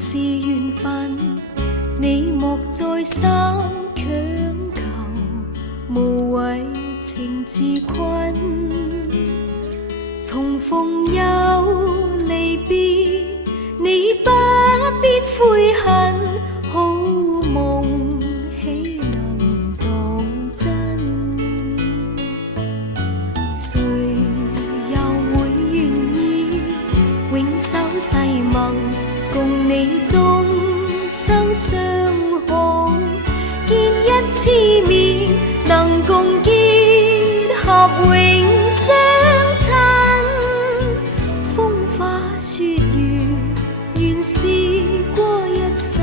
是緣分，你莫再三強求，無謂情自困。重逢又離別，你不必悔恨，好夢豈能當真？誰又會願意永守誓盟？共你終生相看，見一次面，能共結合永相親。風花雪月，原是過一生。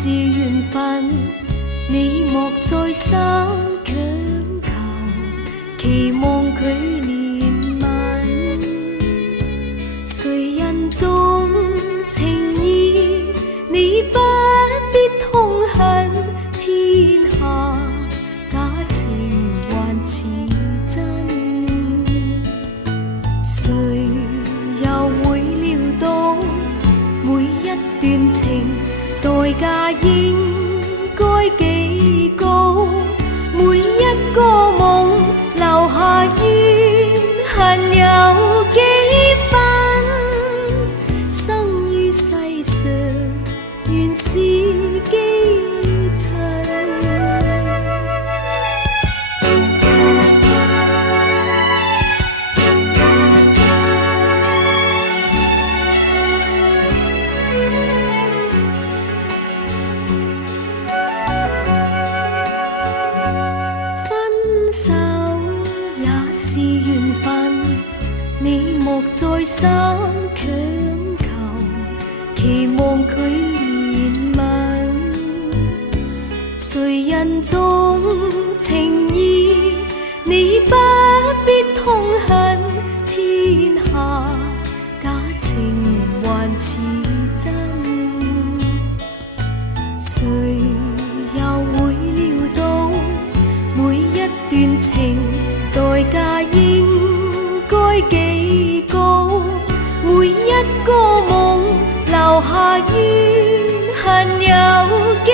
是緣分，你莫再三強求，期望佢憐憫。誰人重情義，你不必痛恨，天下假情還似真。誰又會料到每一段情代價應該幾高？每一個夢留下怨恨有幾分？生於世上原是基塵。是緣分，你莫再三強求，期望佢憐憫。誰人重情義，你不必痛恨，天下假情還似真。誰又會料到每一段情代價應該幾高？每一個夢留下怨恨有幾